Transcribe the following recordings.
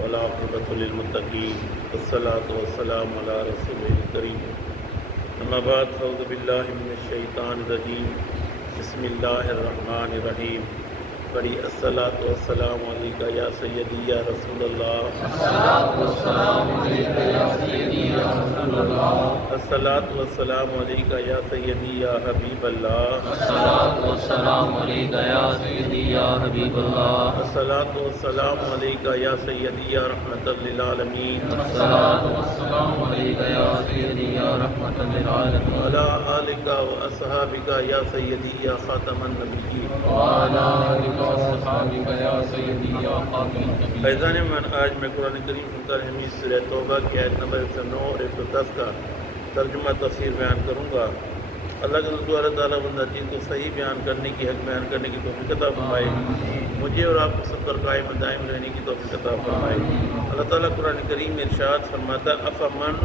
والعاقبۃ للمتقین والصلاۃ والسلام علی رسول الکریم اما بعد فاعوذ باللہ من الشیطان الرجیم بسم اللہ الرحمن الرحیم بڑی الصلاۃ والسلام علیکہ یا سیدی یا رسول اللہ الصلاۃ والسلام علیکہ یا سیدی یا رسول اللہ الصلاۃ والسلام علیکہ یا سیدی یا حبیب اللہ الصلاۃ والسلام علیکہ یا سیدی یا حبیب اللہ الصلاۃ والسلام علیکہ یا سیدی یا رحمۃ للعالمین الصلاۃ والسلام علیکہ یا سیدی یا رحمۃ للعالمین وعلی آلکہ واصحابکہ یا سیدی یا خاتم النبیین وعلی آلکہ واصحابکہ یا سیدی یا خاتم النبیین۔ فیضان من آج میں قرآن کریم فنکار حمید سورہ توبہ کی آیت نمبر 109 اور 110 کا ترجمہ تفسیر بیان کروں گا۔ اللہ کے رسول اللہ تعالیٰ بندہ چیز کو صحیح بیان کرنے کی حق بیان کرنے کی توفیق عطا فرمائے، مجھے اور آپ کو سب پر قائم دائم رہنے کی توفیق عطا فرمائے۔ اللہ تعالیٰ قرآن کریم میں ارشاد فرماتا افمن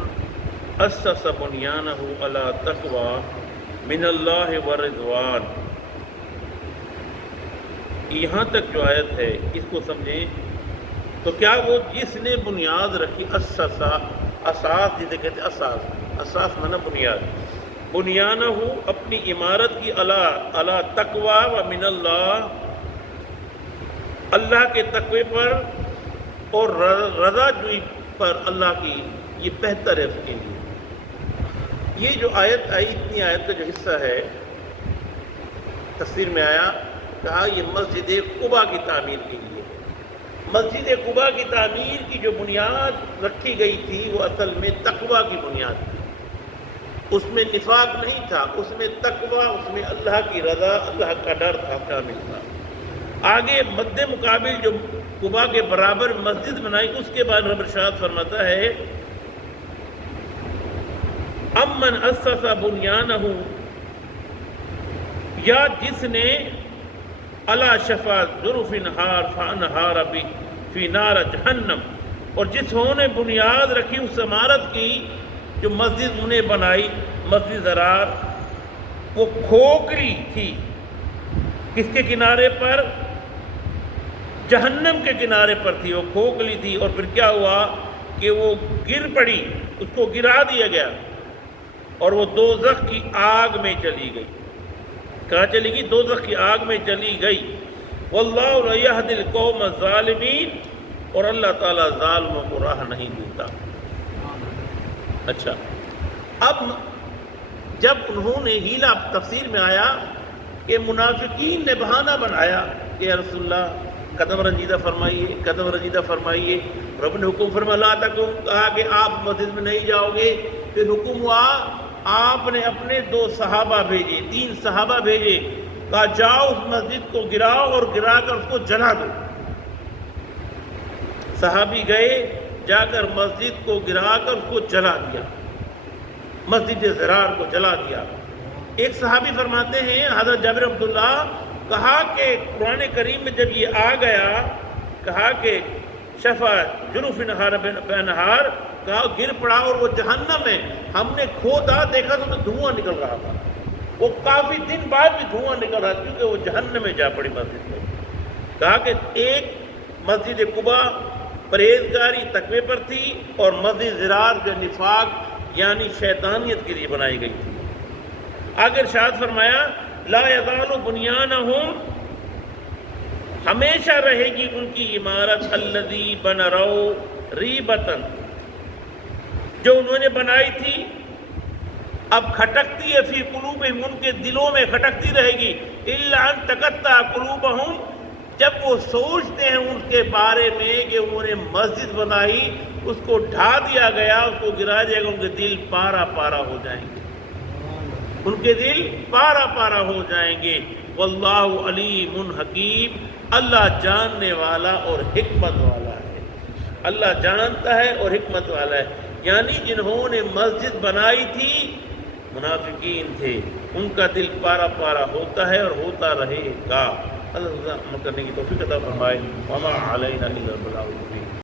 اسس بنیانہ علی تقوی من اللہ ورضوان، یہاں تک جو آیت ہے اس کو سمجھیں تو کیا وہ جس نے بنیاد رکھی اسسا، اساس جسے کہتے ہیں اساس مانا بنیاد، بنیانہ اپنی عمارت کی علی تقوی و من اللہ، اللہ کے تقوی پر اور رضا جوئی پر اللہ کی، یہ بہتر ہے اس کے لیے۔ یہ جو آیت آئی، اتنی آیت کا جو حصہ ہے تفسیر میں آیا، کہا یہ مسجد قباء کی تعمیر کے لیے ہے۔ مسجد قباء کی تعمیر کی جو بنیاد رکھی گئی تھی وہ اصل میں تقوی کی بنیاد تھی، اس میں نفاق نہیں تھا، اس میں تقوی، اس میں اللہ کی رضا، اللہ کا ڈر تھا، شامل تھا۔ آگے مد مقابل جو قباء کے برابر مسجد بنائی، اس کے بعد رب ارشاد فرماتا ہے امن اسس بنیانہ، یا جس نے علی شفا جرف نہار فانہار فی نار جہنم، اور جسوں نے بنیاد رکھی اس عمارت کی جو مسجد انہیں بنائی، مسجد زرار، وہ کھوکھلی تھی، کس کے کنارے پر؟ جہنم کے کنارے پر تھی، وہ کھوکھلی تھی، اور پھر کیا ہوا کہ وہ گر پڑی، اس کو گرا دیا گیا اور وہ دوزخ کی آگ میں چلی گئی۔ کہاں چلی گئی؟ دوزخ کی آگ میں چلی گئی۔ واللہ لا یہدی القوم الظالمین، اور اللہ تعالیٰ ظالموں کو راہ نہیں دیتا۔ اچھا، اب جب انہوں نے ہیلا، تفسیر میں آیا کہ منافقین نے بہانہ بنایا کہ یا رسول اللہ قدم رنجیدہ فرمائیے، قدم رنجیدہ فرمائیے۔ رب نے حکم فرمایا لا تکم، کہا کہ آپ مسجد میں نہیں جاؤ گے۔ پھر حکم ہوا، آپ نے اپنے 2 صحابہ بھیجے، 3 صحابہ بھیجے، کہا جاؤ اس مسجد کو گراؤ اور گرا کر اس کو جلا دو۔ صحابی گئے، جا کر مسجد کو گرا کر اس کو جلا دیا، مسجد زرار کو جلا دیا۔ ایک صحابی فرماتے ہیں حضرت جابر عبداللہ، کہا کہ قرآن کریم میں جب یہ آ گیا، کہا کہ شفا جرف نہار بنہار، کہا گر پڑا اور وہ جہنم ہے۔ ہم نے کھودا، دیکھا تو دھواں نکل رہا تھا، وہ کافی دن بعد بھی دھواں نکل رہا تھا، کیونکہ وہ جہنم میں جا پڑی مسجد میں۔ کہا کہ ایک مسجد قباء پرہیزگاری تقوی پر تھی، اور مسجد زرار جو نفاق یعنی شیطانیت کے لیے بنائی گئی تھی۔ آگے ارشاد فرمایا لا یزال بنیانہم، ہمیشہ رہے گی ان کی عمارت الذی بنوا ریبتن، جو انہوں نے بنائی تھی، اب کھٹکتی ہے فی قلوبہم، ان کے دلوں میں کھٹکتی رہے گی، الا ان تقطع قلوبہم، جب وہ سوچتے ہیں اس کے بارے میں کہ انہوں نے مسجد بنائی، اس کو ڈھا دیا گیا، اس کو گرا دیا گیا، ان کے دل پارا پارا ہو جائیں گے، ان کے دل پارا پارا ہو جائیں گے۔ واللہ علیم حکیم، اللہ جاننے والا اور حکمت والا ہے، اللہ جانتا ہے اور حکمت والا ہے۔ یعنی جنہوں نے مسجد بنائی تھی منافقین تھے، ان کا دل پارا پارا ہوتا ہے اور ہوتا رہے گا۔ اللہ عمل کرنے کی توفیق عطا فرمائے۔ وما علینا الا البلاغ۔